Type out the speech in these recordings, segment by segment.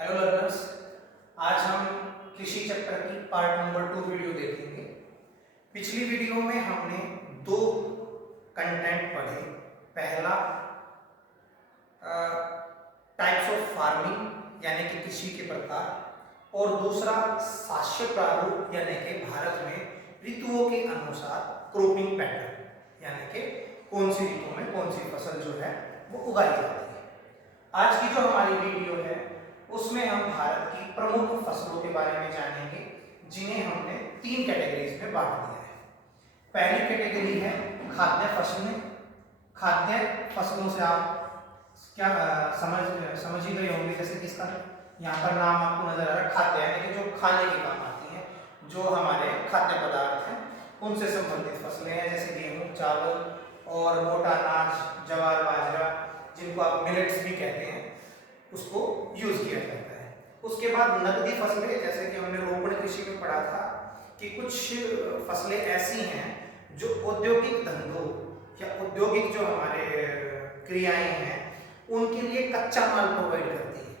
Hello learners, आज हम कृषि चैप्टर की पार्ट नंबर 2 वीडियो देखेंगे। पिछली वीडियो में हमने दो कंटेंट पढ़े। पहला टाइप्स ऑफ फार्मिंग यानी कि कृषि के प्रकार, और दूसरा शास्य प्रारूप यानी कि भारत में ऋतुओं के अनुसार क्रॉपिंग पैटर्न यानी कि कौन सी ऋतु में कौन सी फसल जो है वो उगाई जाती है। आज की जो हमारी वीडियो है उसमें हम भारत की प्रमुख फसलों के बारे में जानेंगे, जिन्हें हमने 3 कैटेगरीज में बांट दिया है। पहली कैटेगरी है खाद्य फसलें। खाद्य फसलों से आप क्या समझ ही गए होंगे, जैसे कि इसका यहाँ पर नाम आपको नजर आ रहा है खाद्य, यानी कि जो खाने के काम आती हैं, जो हमारे खाद्य पदार्थ हैं उनसे संबंधित फसलें हैं, जैसे गेहूँ, चावल और मोटा अनाज, ज्वार, बाजरा, जिनको आप मिलेट्स भी कहते हैं, उसको यूज किया जाता है। उसके बाद नकदी फसलें, जैसे कि हमने रोपण कृषि में पढ़ा था कि कुछ फसलें ऐसी हैं जो औद्योगिक धंधों या औद्योगिक जो हमारे क्रियाएं हैं उनके लिए कच्चा माल प्रोवाइड करती है।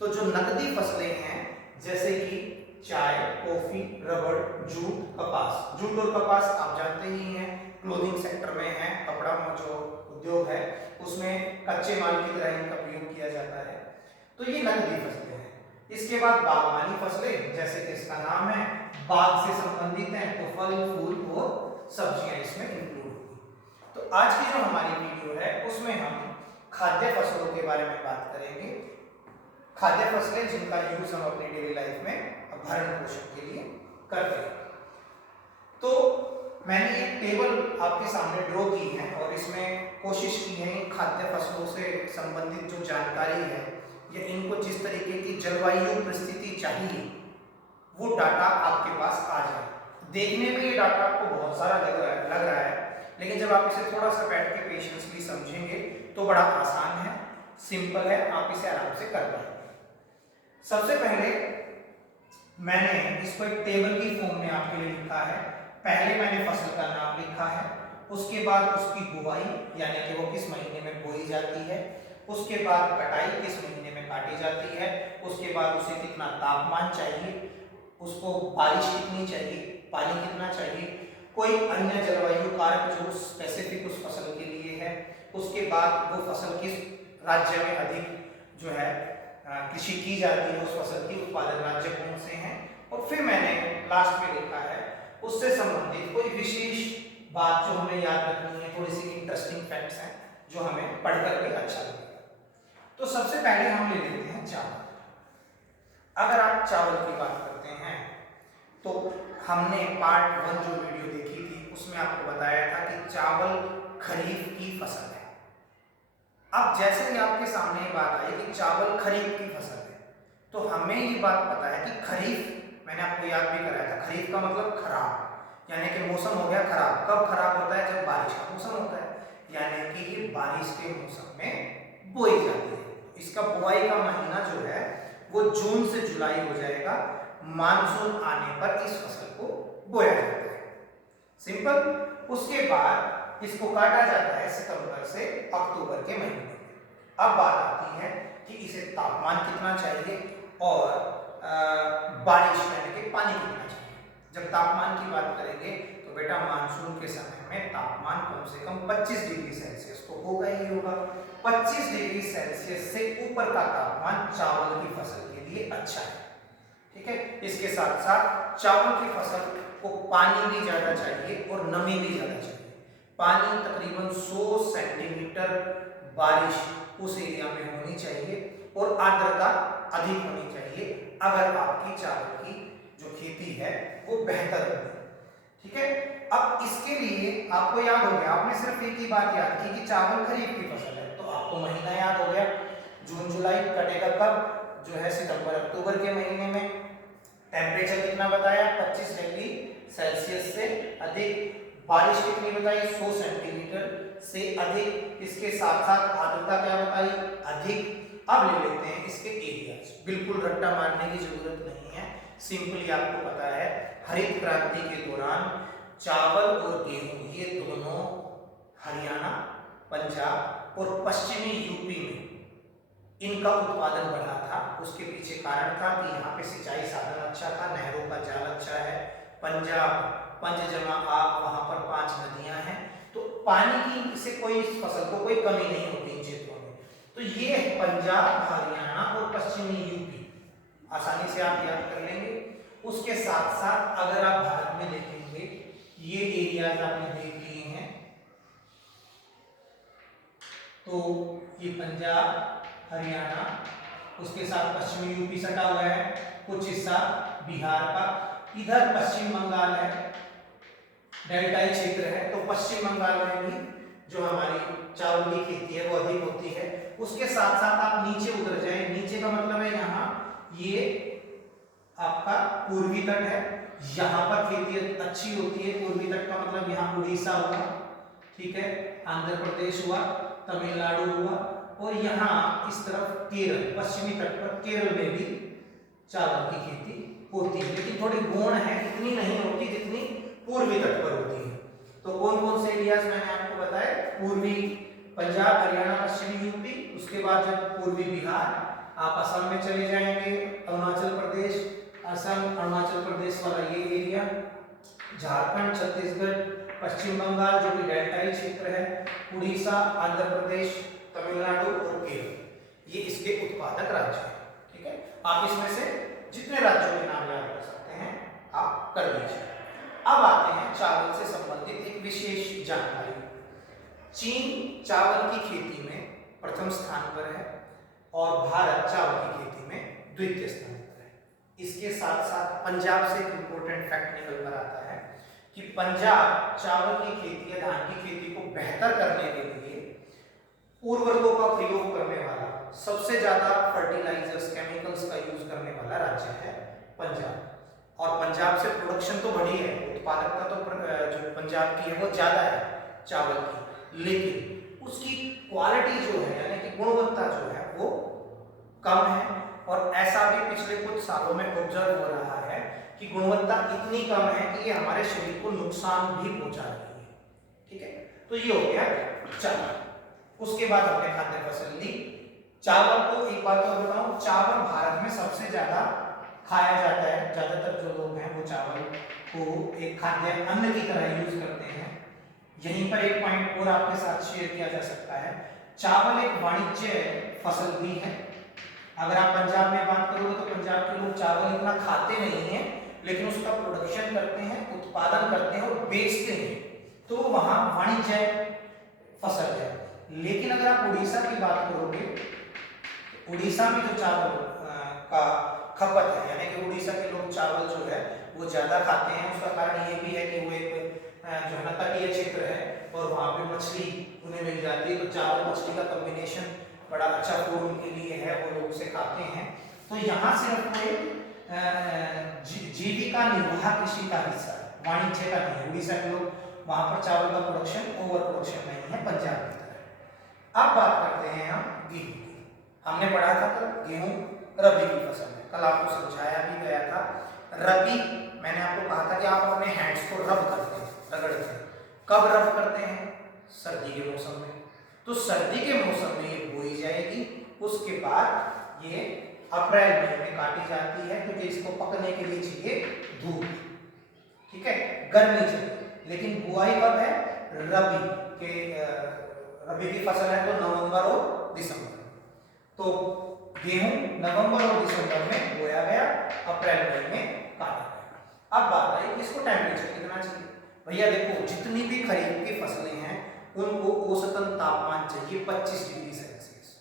तो जो नकदी फसलें हैं जैसे कि चाय, कॉफी, रबड़, जूट, कपास। जूट और कपास आप जानते ही हैं, क्लोथिंग सेक्टर में है, कपड़ा जो उद्योग है उसमें कच्चे माल की तरह इनका प्रयोग किया जाता है। तो ये नकदी फसलें हैं। इसके बाद बागवानी फसलें, जैसे कि इसका नाम है, बाग से संबंधित हैं, तो फल, फूल और सब्जियां इसमें इंक्लूड होगी। तो आज की जो हमारी वीडियो है उसमें हम खाद्य फसलों के बारे में बात करेंगे। खाद्य फसलें जिनका यूज हम अपनी डेली लाइफ में भरण पोषण के लिए करते हैं। तो मैंने एक टेबल आपके सामने ड्रॉ की है और इसमें कोशिश की है खाद्य फसलों से संबंधित जो जानकारी है या इनको जिस तरीके की जलवायु परिस्थिति चाहिए वो डाटा आपके पास आ जाए। देखने में ये डाटा आपको बहुत सारा लग रहा है, लेकिन जब आप इसे थोड़ा सा बैठ के पेशेंसली समझेंगे तो बड़ा आसान है, सिंपल है, आप इसे आराम से कर पाएंगे। सबसे पहले मैंने इसको एक टेबल की फॉर्म में आपके लिए लिखा है। पहले मैंने फसल का नाम लिखा है, उसके बाद उसकी बुआई यानी कि वो किस महीने में बोई जाती है, उसके बाद कटाई किस महीने में काटी जाती है, उसके बाद उसे कितना तापमान चाहिए, उसको बारिश कितनी चाहिए, पानी कितना चाहिए, कोई अन्य जलवायु कारक जो स्पेसिफिक उस फसल के लिए है, उसके बाद वो फसल किस राज्य में अधिक जो है कृषि की जाती है, उस फसल की उत्पादक राज्य कौन से हैं, और फिर मैंने लास्ट में लिखा है उससे संबंधित कोई विशेष बात जो हमें याद रखनी है, थोड़ी सी इंटरेस्टिंग फैक्ट्स हैं जो हमें पढ़कर के अच्छा लगेगा। तो सबसे पहले हम ले लेते हैं चावल। अगर आप चावल की बात करते हैं तो हमने पार्ट 1 जो वीडियो देखी थी उसमें आपको बताया था कि चावल खरीफ की फसल है। अब जैसे ही आपके सामने बात आई कि चावल खरीफ की फसल है, तो हमें ये बात पता है कि खरीफ, मैंने आपको याद भी कराया था, खरीफ का मतलब खराब, यानी कि मौसम हो गया खराब। कब खराब होता है? जब बारिश का मौसम होता है, यानी कि ये बारिश के मौसम में बोई जाती है। इसका बुआई का महीना जो है वो जून से जुलाई हो जाएगा। मानसून आने पर इस फसल को बोया जाता है, सिंपल। उसके बाद इसको काटा जाता है सितंबर से अक्टूबर के महीने में। अब बात आती है कि इसे तापमान कितना चाहिए और बारिश यानी कि पानी कितना चाहिए। जब तापमान की बात करेंगे तो बेटा मानसून के समय में तापमान कम से कम 25 डिग्री सेल्सियस तो होगा ही होगा। 25 डिग्री सेल्सियस से ऊपर का तापमान चावल की फसल के लिए अच्छा है, ठीक है। इसके साथ साथ चावल की फसल को पानी भी ज्यादा चाहिए और नमी भी ज्यादा चाहिए। पानी तकरीबन 100 सेंटीमीटर बारिश उस एरिया में होनी चाहिए और आर्द्रता अधिक होनी चाहिए अगर आपकी चावल की जो खेती है वो बेहतर हो, ठीक है। अब इसके लिए आपको याद हो गया, आपने सिर्फ एक ही बात याद की कि चावल खरीफ की फसल है, तो आपको महीना याद हो गया, जून जुलाई। कटेगा कब? जो है सितंबर अक्टूबर के महीने में। टेम्परेचर कितना बताया? 25 डिग्री सेल्सियस से अधिक। बारिश कितनी बताई? 100 सेंटीमीटर से अधिक। इसके साथ साथ आर्द्रता क्या बताई? अधिक। अब ले लेते हैं इसके एरियाज। बिल्कुल रट्टा मारने की जरूरत नहीं है, सिंपली आपको पता है हरित क्रांति के दौरान चावल और गेहूं ये दोनों हरियाणा, पंजाब और पश्चिमी यूपी में इनका उत्पादन बढ़ा था। उसके पीछे कारण था कि यहाँ पे सिंचाई साधन अच्छा था, नहरों का जाल अच्छा है, पंजाब पंज जमा आब, वहां पर 5 नदियां हैं, तो पानी की से कोई फसल को कोई कमी नहीं होती इन क्षेत्रों में। तो ये पंजाब, हरियाणा और पश्चिमी यूपी आसानी से आप याद कर लेंगे। उसके साथ साथ अगर आप भारत में देखेंगे, ये एरियाज आपने देख लिए हैं, तो ये पंजाब, हरियाणा, उसके साथ पश्चिमी यूपी सटा हुआ है, कुछ हिस्सा बिहार का, इधर पश्चिम बंगाल है, डेल्टाई क्षेत्र है, तो पश्चिम बंगाल में भी जो हमारी चावल की खेती है वो अधिक होती है। उसके साथ साथ आप नीचे उतर जाए, नीचे का मतलब है यहाँ ये आपका पूर्वी तट है, यहाँ पर खेती अच्छी होती है। पूर्वी तट का मतलब यहाँ उड़ीसा हुआ, ठीक है, आंध्र प्रदेश हुआ, तमिलनाडु हुआ, और यहाँ इस तरफ केरल, पश्चिमी तट पर केरल में भी चावल की खेती होती है, लेकिन थोड़ी गौण है, इतनी नहीं होती जितनी पूर्वी तट पर होती है। तो कौन कौन से एरियाज मैंने आपको बताए, पूर्वी पंजाब, हरियाणा, पश्चिमी यूपी, उसके बाद जब पूर्वी बिहार, आप असम में चले जाएंगे, अरुणाचल प्रदेश, असम अरुणाचल प्रदेश वाला ये एरिया, झारखंड, छत्तीसगढ़, पश्चिम बंगाल जो कि डेल्टाई क्षेत्र है, उड़ीसा, आंध्र प्रदेश, तमिलनाडु और केरल, ये इसके उत्पादक राज्य हैं। ठीक है, आप इसमें से जितने राज्यों के नाम याद कर सकते हैं आप कर लीजिए। अब आते हैं चावल से संबंधित एक विशेष जानकारी। चीन चावल की खेती में प्रथम स्थान पर है और भारत चावल की खेती में द्वितीय स्थान पर है। इसके साथ साथ पंजाब से एक इंपॉर्टेंट फैक्ट निकल कर आता है कि पंजाब चावल की खेती या धान की खेती को बेहतर करने के लिए उर्वरकों का प्रयोग करने वाला, सबसे ज्यादा फर्टिलाइजर्स, केमिकल्स का यूज करने वाला राज्य है पंजाब। और पंजाब से प्रोडक्शन तो बढ़ी है, उत्पादकता तो जो पंजाब की है वो ज्यादा है चावल की, लेकिन उसकी क्वालिटी जो है यानी कि गुणवत्ता जो है वो कम है। और ऐसा भी पिछले कुछ सालों में ऑब्जर्व हो रहा है कि गुणवत्ता इतनी कम है कि ये हमारे शरीर को नुकसान भी पहुंचा रही है। ठीक है, तो ये हो गया चावल। उसके बाद हमने खाद्य फसल ली। चावल को एक बात और बताऊं, चावल भारत में सबसे ज्यादा खाया जाता है। ज्यादातर जो लोग हैं वो चावल को एक खाद्य अन्न की तरह यूज करते हैं। यहीं पर एक पॉइंट और आपके साथ शेयर किया जा सकता है, चावल एक वाणिज्य फसल भी है। अगर आप पंजाब में बात करोगे तो पंजाब के लोग चावल इतना खाते नहीं हैं, लेकिन उसका प्रोडक्शन करते हैं, उत्पादन करते हैं और बेचते हैं, तो वहां वाणिज्य फसल है। लेकिन अगर आप उड़ीसा की बात करोगे, उड़ीसा में जो चावल का खपत है, यानी कि उड़ीसा के लोग चावल जो है वो ज्यादा खाते हैं। उसका कारण ये भी है कि वो एक जो है ना तटीय क्षेत्र है और वहाँ पे मछली उन्हें मिल जाती है, तो चावल मछली का कॉम्बिनेशन बड़ा अच्छा फूड उनके लिए है, वो लोग उसे खाते हैं। तो यहाँ सिर्फ कोई जीविका निर्वाह कृषि का हिस्सा है, वाणिज्य का नहीं है। उड़ीसा के लोग वहाँ पर चावल का प्रोडक्शन ओवर प्रोडक्शन नहीं है पंजाब की तरह। अब बात करते हैं हम गेहूं की। हमने पढ़ा था कल गेहूं रबी की फसल है, कल आपको समझाया भी गया था। रबी मैंने आपको कहा था कि आप अपने हैंड्स को रब करते हैं, रगड़ते हैं। कब रब करते हैं? सर्दी के मौसम में। तो सर्दी के मौसम में ये बोई जाएगी, उसके बाद ये अप्रैल महीने में काटी जाती है, क्योंकि इसको पकने के लिए चाहिए धूप, ठीक है, गर्मी चाहिए। लेकिन बुआई कब है? रबी के रबी की फसल है तो नवंबर और दिसंबर। तो गेहूं नवंबर और दिसंबर में बोया गया, अप्रैल मई में काटा गया। अब बात आई इसको टेम्परेचर कितना चाहिए। भैया देखो, जितनी भी खरीफ की फसलें हैं उनको औसतन तापमान चाहिए 25 डिग्री सेल्सियस।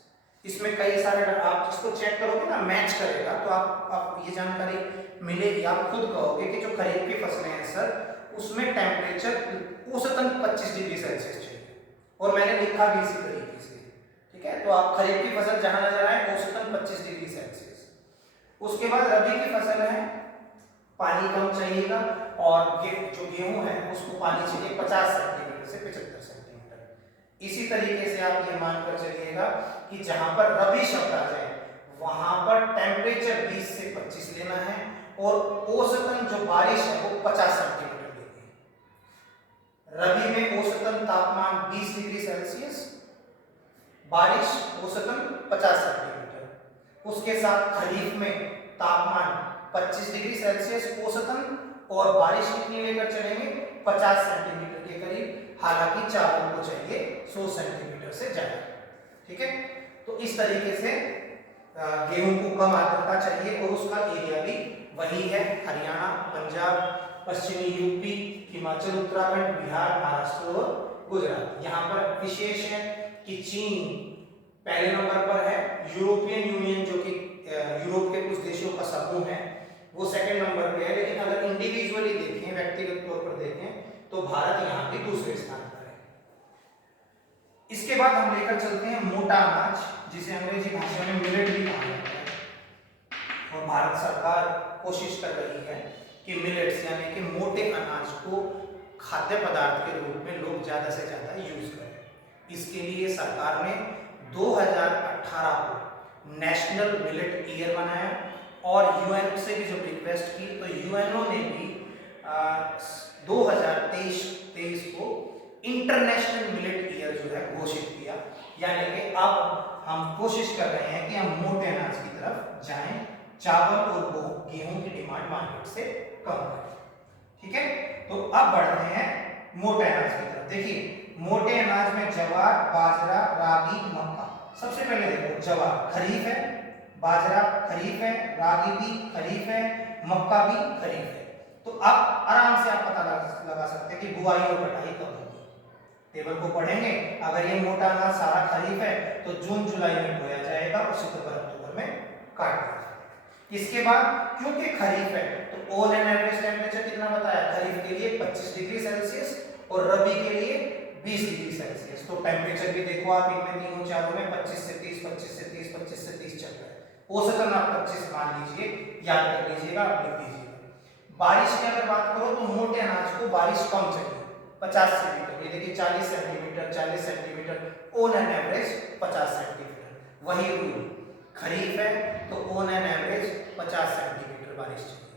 इसमें कई सारे, आप जिसको चेक करोगे ना मैच करेगा, तो आप ये जानकारी मिलेगी, आप खुद कहोगे कि जो खरीफ की फसलें हैं सर उसमें टेम्परेचर औसतन 25 डिग्री सेल्सियस चाहिए, और मैंने लिखा भी इसी तरीके से, ठीक है। तो आप खरीफ की फसल जहां नजर आए औसतन 25 डिग्री सेल्सियस। उसके बाद रबी की फसल है, पानी कम चाहिएगा, और जो गेहूं है उसको पानी चाहिए 50 सेंटीमीटर से 75 सेंटीमीटर। इसी तरीके से आप ये मानकर चलिएगा कि जहां पर रबी शब्द आ जाए वहां पर टेम्परेचर 20 से 25 लेना है, और औसतन जो बारिश है वो 50 सेंटीमीटर लेनी है। रबी में औसतन तापमान 20 डिग्री सेल्सियस, बारिश औसतन 50 सेंटीमीटर। उसके साथ खरीफ में तापमान 25 डिग्री सेल्सियस औसतन और बारिश कितनी लेकर चलेंगे 50 सेंटीमीटर के करीब, हालांकि चावल को चाहिए 100 सेंटीमीटर से ज्यादा। ठीक है, तो इस तरीके से गेहूं को कम आर्द्रता चाहिए और उसका एरिया भी वही है, हरियाणा, पंजाब, पश्चिमी यूपी, हिमाचल, उत्तराखंड, बिहार, महाराष्ट्र और गुजरात। यहाँ पर विशेष है कि चीन पहले नंबर पर है, यूरोपियन यूनियन जो कि यूरोप के कुछ देशों का समूह है वो सेकंड नंबर पे है, लेकिन अगर इंडिविजुअली देखें, व्यक्तिगत तौर पर देखें तो भारत यहाँ पे दूसरे स्थान पर है। इसके बाद हम लेकर चलते हैं मोटा अनाज, जिसे अंग्रेजी भाषा में मिलेट भी कहा जाता है। और भारत सरकार कोशिश कर रही है कि मिलेट्स यानी कि मोटे अनाज को खाद्य पदार्थ के रूप में लोग ज्यादा से ज्यादा यूज करें। इसके लिए सरकार ने 2018 को नेशनल मिलेट ईयर बनाया और यूएन से भी जब रिक्वेस्ट की तो यूएनओ ने भी 2023 को इंटरनेशनल मिलेट ईयर जो है घोषित किया। यानी कि अब हम कोशिश कर रहे हैं कि हम मोटे अनाज की तरफ जाएं, चावल और गेहूं की डिमांड मार्केट से कम करें। ठीक है, तो अब बढ़ते हैं मोटे अनाज की तरफ। देखिए मोटे अनाज में जवार, बाजरा, रागी, मक्का। सबसे पहले देखो जवार खरीफ है, बाजरा खरीफ है, रागी भी खरीफ है, मक्का भी खरीफ है। तो अब आराम से आप पता लगा सकते हैं कि बुआई और कटाई कब होगी। टेबल को पढ़ेंगे, अगर ये मोटा अनाज सारा खरीफ है तो जून जुलाई में बोया जाएगा और सितंबर अक्टूबर में काट दिया जाएगा। इसके बाद क्योंकि खरीफ है तो ऑल एंड एवरेज टेम्परेचर कितना बताया, खरीफ के लिए 25 डिग्री सेल्सियस और रबी के लिए 20 डिग्री सेल्सियस। तो टेम्परेचर भी देखो आप इनमें तीनों चारों में 25 से 30, 25 से 30, 25 से 30 चल रहा है। औसतन आप 25 मान लीजिए, याद कर लीजिएगा, आप लिख दीजिएगा। बारिश की अगर बात करो तो मोटे अनाज को बारिश कम चाहिए 50 सेंटीमीटर, ये देखिए 40 centimetre, 40 centimetre, on an average 50 centimetre. वही रूल खरीफ है तो ऑन एन एवरेज 50 सेंटीमीटर बारिश चाहिए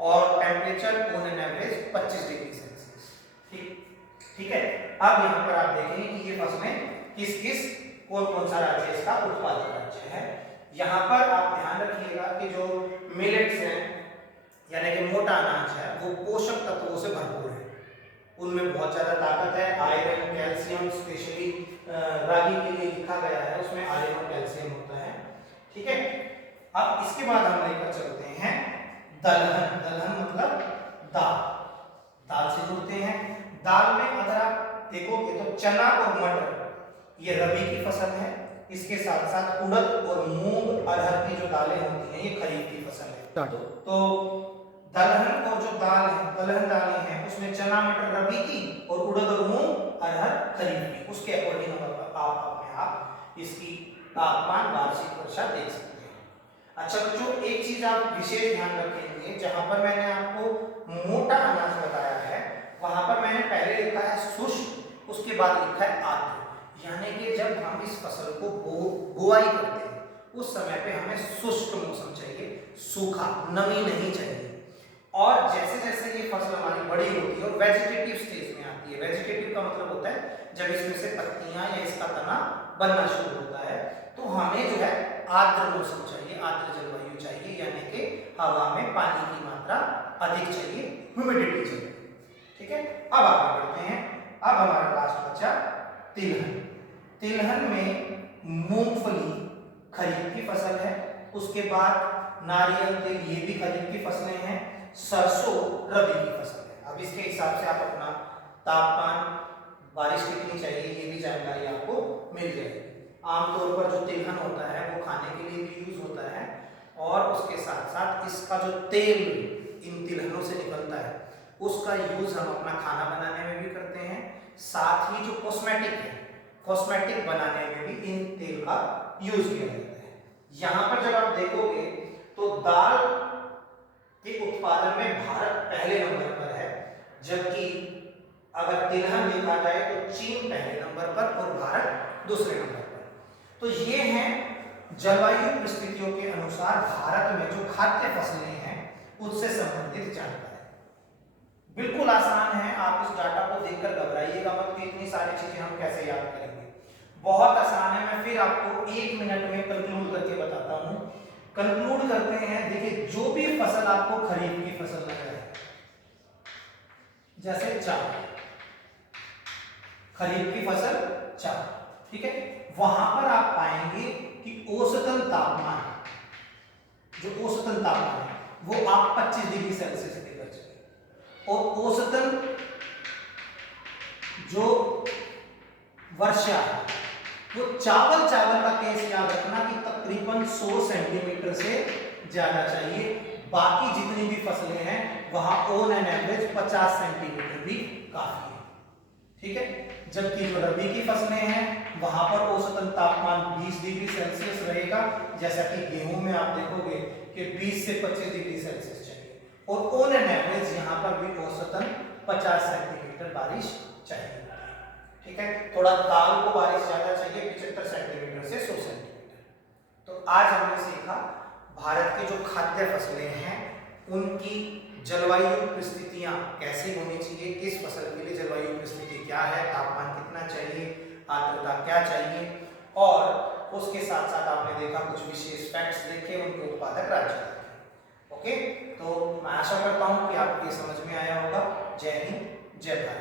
और temperature on an average 25 degree Celsius. ठीक है, अब यहाँ पर आप देखेंगे कि ये फसलें किस किस कौन सा राज्य इसका उत्पादक राज्य है। यहाँ पर आप ध्यान रखिएगा कि जो मिलेट्स हैं यानी कि मोटा अनाज है वो पोषक तत्वों से भरपूर है, उनमें बहुत ज्यादा ताकत है, आयरन, कैल्शियम, स्पेशली रागी के लिए लिखा गया है उसमें आयरन और कैल्शियम होता है। ठीक है, अब इसके बाद हम लेकर चलते हैं दलहन। दलहन मतलब दाल, दाल से जुड़ते हैं। दाल में अगर आप देखोगे तो चना और मटर ये रबी की फसल है, इसके साथ साथ उड़द और मूंग, अरहर की जो दालें होती हैं ये खरीफ की फसल है। तो दलहन और जो दाल है, दलहन दालें हैं उसमें चना मटर रबी की और उड़द और मूंग अरहर खरीफ की। उसके अकॉर्डिंग आप अपने आप इसकी तापमान, वार्षिक वर्षा देख सकते हैं। अच्छा बच्चों, एक चीज आप विशेष ध्यान रखेंगे, जहां पर मैंने आपको मोटा अनाज बताया है वहां पर मैंने पहले लिखा है शुष्क, उसके बाद लिखा है आर्द्र। यानी कि जब हम इस फसल को बुआई करते हैं उस समय पे हमें शुष्क मौसम चाहिए, सूखा, नमी नहीं चाहिए। और जैसे जैसे ये फसल हमारी बड़ी होती है और वेजिटेटिव स्टेज में आती है, वेजिटेटिव का मतलब होता है जब इसमें से पत्तियां या इसका तना बनना शुरू होता है, तो हमें जो है आर्द्र मौसम चाहिए, आर्द्र जलवायु चाहिए, यानी कि हवा में पानी की मात्रा अधिक चाहिए, ह्यूमिडिटी चाहिए। ठीक है, अब आगे बढ़ते हैं। अब हमारा लास्ट बचा तिलहन। तिलहन में मूंगफली खरीफ की फसल है, उसके बाद नारियल तेल ये भी खरीफ की फसलें हैं, सरसों रबी की फसल है। अब इसके हिसाब से आप अपना तापमान, बारिश कितनी चाहिए ये भी जानकारी आपको मिल जाएगी। आमतौर पर जो तिलहन होता है वो खाने के लिए भी यूज होता है और उसके साथ साथ इसका जो तेल इन तिलहनों से निकलता है उसका यूज हम अपना खाना बनाने में भी करते हैं, साथ ही जो कॉस्मेटिक है, कॉस्मेटिक बनाने में भी इन तेल का यूज किया जाता है। यहाँ पर जब आप देखोगे तो दाल के उत्पादन में भारत पहले नंबर पर है, जबकि अगर तिलहन देखा जाए तो चीन पहले नंबर पर और भारत दूसरे नंबर पर। तो ये हैं जलवायु परिस्थितियों के अनुसार भारत में जो खाद्य फसलें हैं उससे संबंधित जानकारी। बिल्कुल आसान है, आप इस डाटा को देखकर घबराइएगा मत कि इतनी सारी चीजें हम कैसे याद करेंगे। बहुत आसान है, मैं फिर आपको 1 मिनट में कंक्लूड करके बताता हूं। कंक्लूड करते हैं, देखिए जो भी फसल आपको खरीफ की फसल लग रहा है, जैसे चावल, खरीफ की फसल चावल, ठीक है, वहां पर आप पाएंगे कि औसतन तापमान, जो औसतन तापमान है वो आप 25 डिग्री सेल्सियस लेकर चले, और औसतन जो वर्षा है वो चावल का केस याद रखना कि तकरीबन 100 सेंटीमीटर से ज्यादा चाहिए। बाकी जितनी भी फसलें हैं वहां ऑन एन एवरेज 50 सेंटीमीटर भी काफी है, ठीक है। जबकि जो रबी की फसलें हैं वहां पर औसतन तापमान 20 डिग्री सेल्सियस रहेगा, जैसा कि गेहूं में आप देखोगे कि 20 से 25 डिग्री सेल्सियस चाहिए, और ऑन एन एवरेज यहां पर भी औसतन 50 सेंटीमीटर बारिश चाहिए, ठीक है। थोड़ा दाल को बारिश ज्यादा चाहिए, 75 सेंटीमीटर से 100 सेंटीमीटर। तो आज हमने सीखा भारत की जो खाद्य फसलें हैं उनकी जलवायु परिस्थितियां कैसी होनी चाहिए, किस फसल के लिए जलवायु परिस्थिति क्या है, तापमान कितना चाहिए, आर्द्रता क्या चाहिए, और उसके साथ साथ आपने देखा कुछ विशेष फैक्ट्स देखे, उनके उत्पादक राज्य देखे। ओके, तो मैं आशा करता हूं कि आपको ये समझ में आया होगा। जय हिंद, जय भारत।